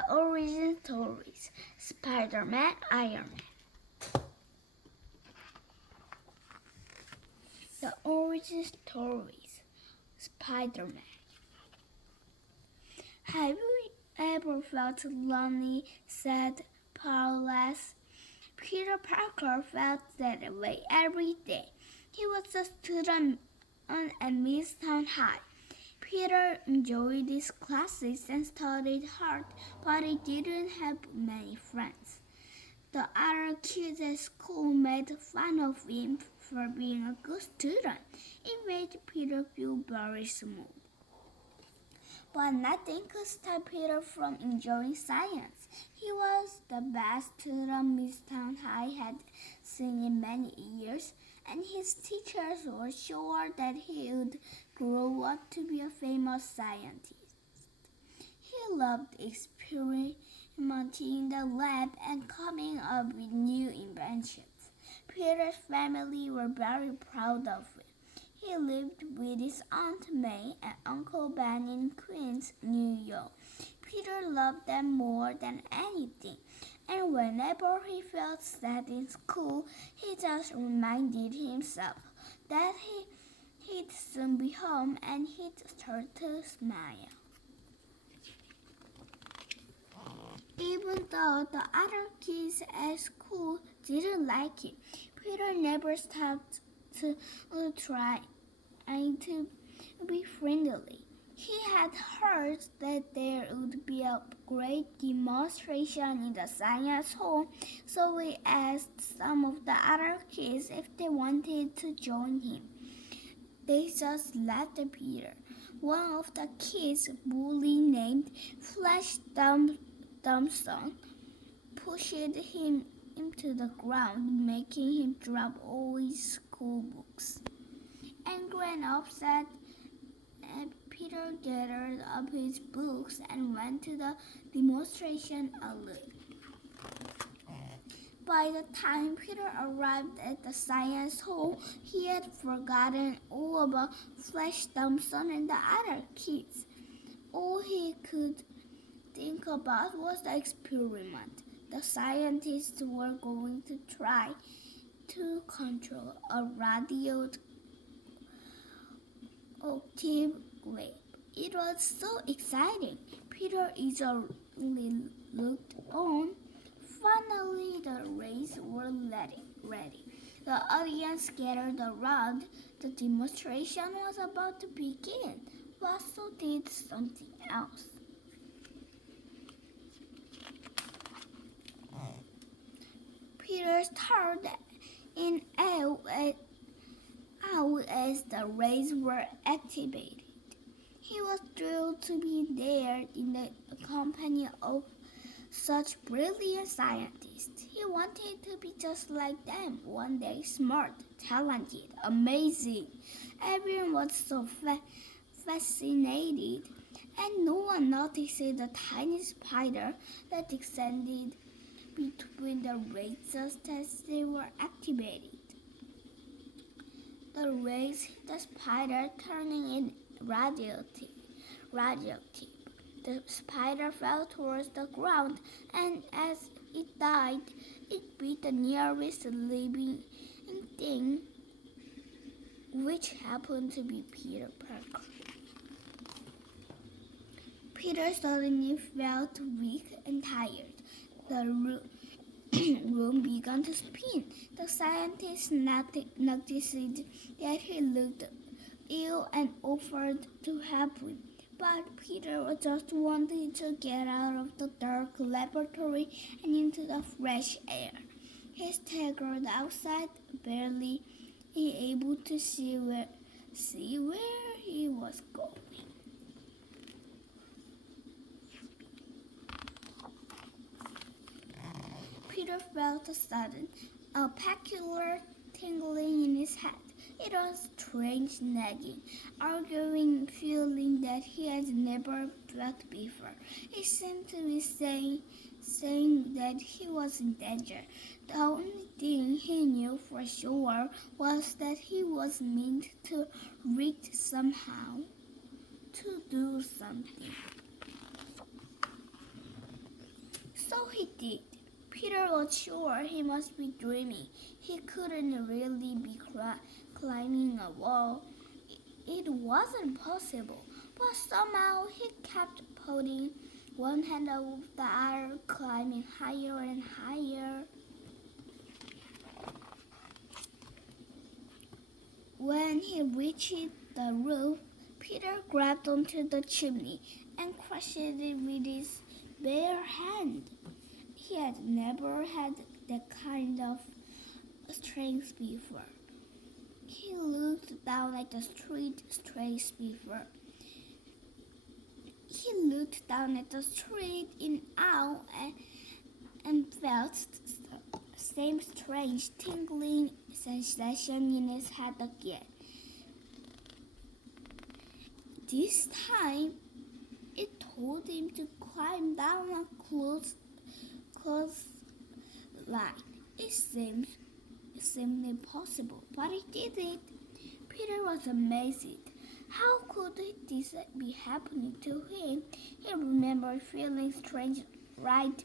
The Origin Stories, Spider-Man, Iron Man. The Origin Stories, Spider-Man. Have you ever felt lonely, sad, powerless? Peter Parker felt that way every day. He was a student at Midtown High. Peter enjoyed his classes and studied hard, but he didn't have many friends. The other kids at school made fun of him for being a good student. It made Peter feel very small. But nothing could stop Peter from enjoying science. He was the best student Midtown High had seen in many years, and his teachers were sure that he would grow up to be a famous scientist. He loved experimenting in the lab and coming up with new inventions. Peter's family were very proud of him. He lived with his Aunt May and Uncle Ben in Queens, New York. Peter loved them more than anything, and whenever he felt sad in school, he just reminded himself that he'd soon be home and he'd start to smile. Even though the other kids at school didn't like him, Peter never stopped to try to be friendly. He had heard that there would be a great demonstration in the science hall, so he asked some of the other kids if they wanted to join him. They just laughed at Peter. One of the kids, bully named Flash Thompson, pushed him into the ground, making him drop all his school books. Angry and upset, Peter gathered up his books and went to the demonstration alone. By the time Peter arrived at the science hall, he had forgotten all about Flash Thompson and the other kids. All he could think about was the experiment. The scientists were going to try to control a radioactive wave. It was so exciting. Peter eagerly looked on. Finally, the rays were ready. The audience gathered around. The demonstration was about to begin, but so did something else. Peter started in awe as the rays were activated. He was thrilled to be there in the company of such brilliant scientists. He wanted to be just like them, one day smart, talented, amazing. Everyone was so fascinated, and no one noticed the tiny spider that descended between the rays just as they were activated. The rays hit the spider, turning it radioactive. The spider fell towards the ground, and as it died, it bit the nearest living thing, which happened to be Peter Parker. Peter suddenly felt weak and tired. The room began to spin. The scientists noticed that he looked ill and offered to help him. But Peter just wanted to get out of the dark laboratory and into the fresh air. He staggered outside, barely able to see where he was going. Peter felt a sudden, peculiar tingling in his head. It was a strange nagging, arguing feeling that he had never felt before. It seemed to be saying that he was in danger. The only thing he knew for sure was that he was meant to reach somehow, to do something. he did. Peter was sure he must be dreaming. He couldn't really be climbing a wall. It wasn't possible, but somehow he kept putting one hand over the other, climbing higher and higher. When he reached the roof, Peter grabbed onto the chimney and crushed it with his bare hand. He had never had that kind of strength before. He looked down at the street straight before. He looked down at the street in awe and felt the same strange tingling sensation in his head again. This time, it told him to climb down a close line. It seemed impossible, but he did it. Peter was amazed. How could this be happening to him? He remembered feeling strange right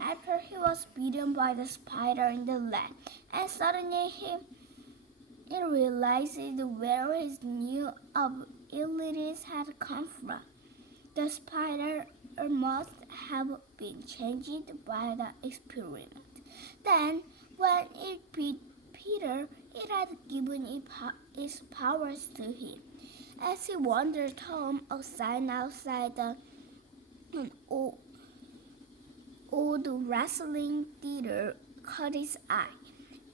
after he was bitten by the spider in the leg, and suddenly he realized where his new abilities had come from. The spider must have been changed by the experiment. Then, when it bit Peter, it had given its powers to him. As he wandered home, a sign outside an old wrestling theater caught his eye.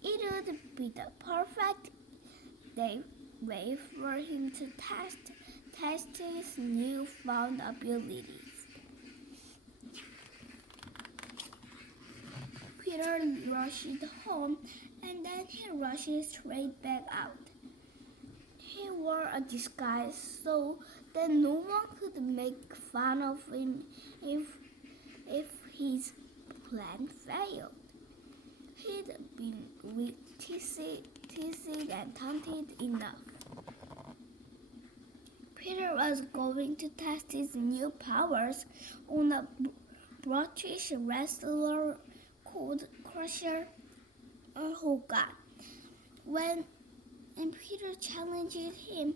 It would be the perfect way for him to test his newfound abilities. Peter rushed home, and then he rushed straight back out. He wore a disguise so that no one could make fun of him if his plan failed. He'd been teased and taunted enough. Peter was going to test his new powers on a British wrestler called Crusher Hogan. When Peter challenged him,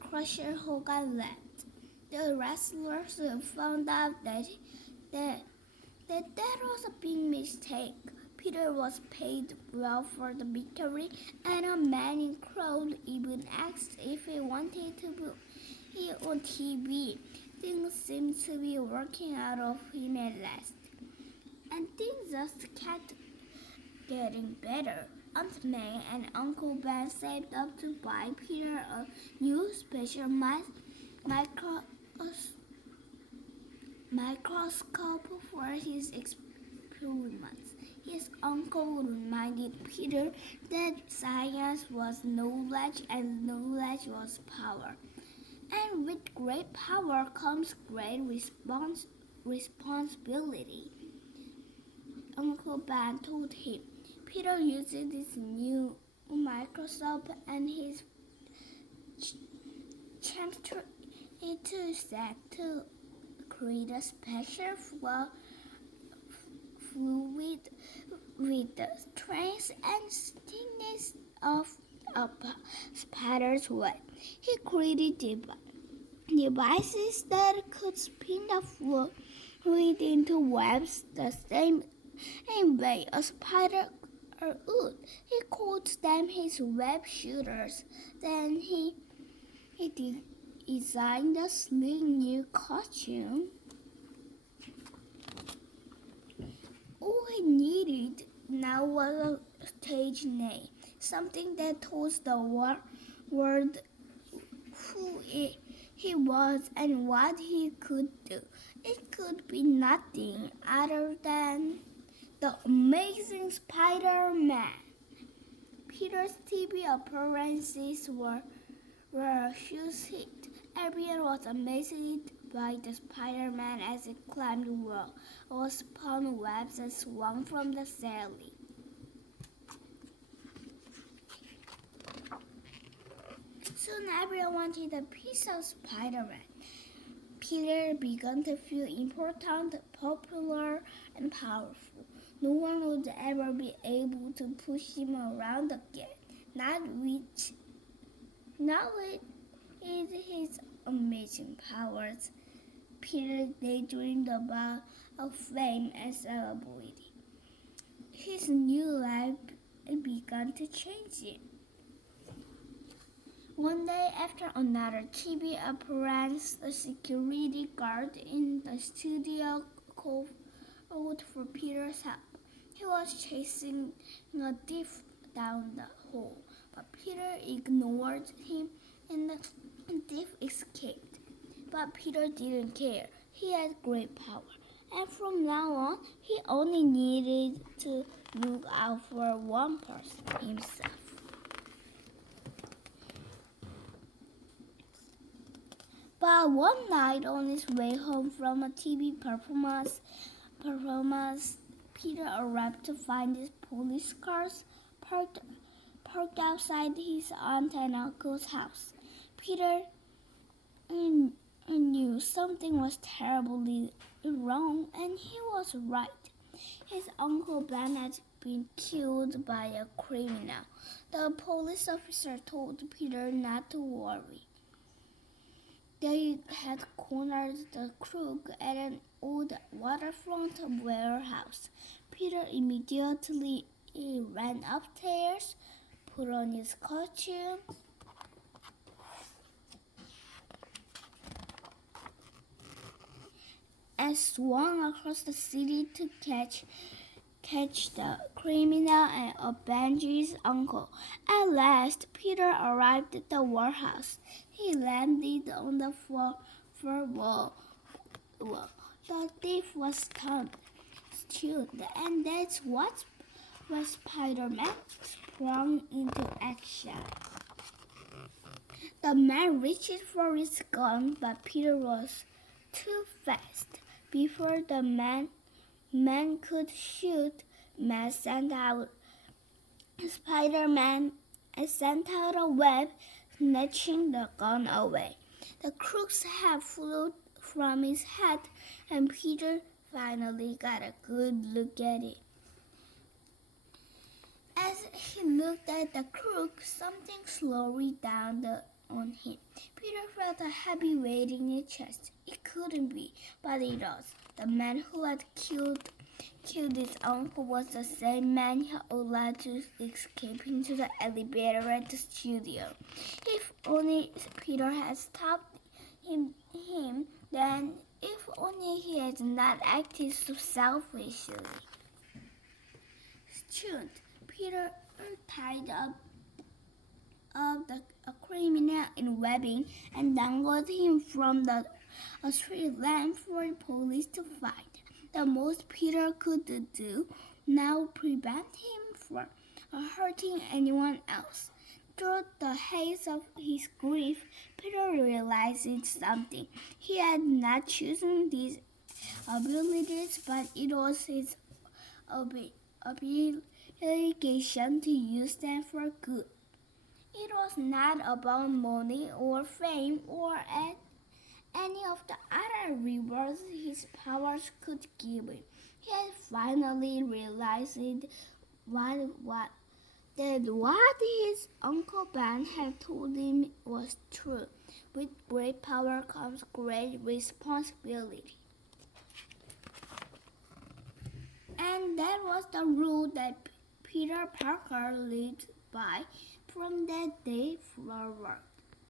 Crusher Hogan left. The wrestlers found out that was a big mistake. Peter was paid well for the victory, and a man in the crowd even asked if he wanted to be on TV. Things seemed to be working out of him at last, and things just kept getting better. Aunt May and Uncle Ben saved up to buy Peter a new special microscope for his experiments. His uncle reminded Peter that science was knowledge and knowledge was power. And with great power comes great responsibility. Uncle Ben told him. Peter used this new microscope and his chemistry set to create a special fluid with the strength and stiffness of a spider's web. He created devices that could spin the fluid into webs the same way a spider would. He called them his web shooters. Then he designed a sleek new costume. All he needed now was a stage name, something that told the world who he was and what he could do. It could be nothing other than the Amazing Spider-Man. Peter's TV appearances were a huge hit. Everyone was amazed by the Spider-Man as it climbed walls, or spun webs and swung from the ceiling. Soon everyone wanted a piece of Spider-Man. Peter began to feel important, popular, and powerful. No one would ever be able to push him around again, not with his amazing powers. Peter daydreamed about fame and celebrity. His new life began to change him. One day after another TV appearance, the security guard in the studio called for Peter's help. He was chasing a thief down the hall, but Peter ignored him and the thief escaped. But Peter didn't care. He had great power, and from now on, he only needed to look out for one person, himself. But one night on his way home from a TV performance, Peter arrived to find his police cars parked outside his aunt and uncle's house. Peter knew something was terribly wrong, and he was right. His uncle Ben had been killed by a criminal. The police officer told Peter not to worry. They had cornered the crook at an old waterfront warehouse. Peter immediately ran upstairs, put on his costume, and swung across the city to catch the criminal and avenge his uncle. At last, Peter arrived at the warehouse. He landed on the floor wall. The thief was stunned, and that's what Spider-Man sprung into action. The man reached for his gun, but Peter was too fast. Before the man could shoot, Spider-Man sent out a web, snatching the gun away. The crook's hat flew from his head, and Peter finally got a good look at it. As he looked at the crook, something slowly dawned on him. Peter felt a heavy weight in his chest. It couldn't be, but it was. The man who had killed his uncle was the same man he allowed to escape into the elevator at the studio. If only Peter had stopped him, then if only he had not acted so selfishly. Stunned, Peter tied up a criminal in webbing and dangled him from a street lamp for the police to find. The most Peter could do now prevent him from hurting anyone else. Through the haze of his grief, Peter realized something. He had not chosen these abilities, but it was his obligation to use them for good. It was not about money or fame or any of the other rewards his powers could give him. He had finally realized what his Uncle Ben had told him was true. With great power comes great responsibility. And that was the rule that Peter Parker lived by from that day forward.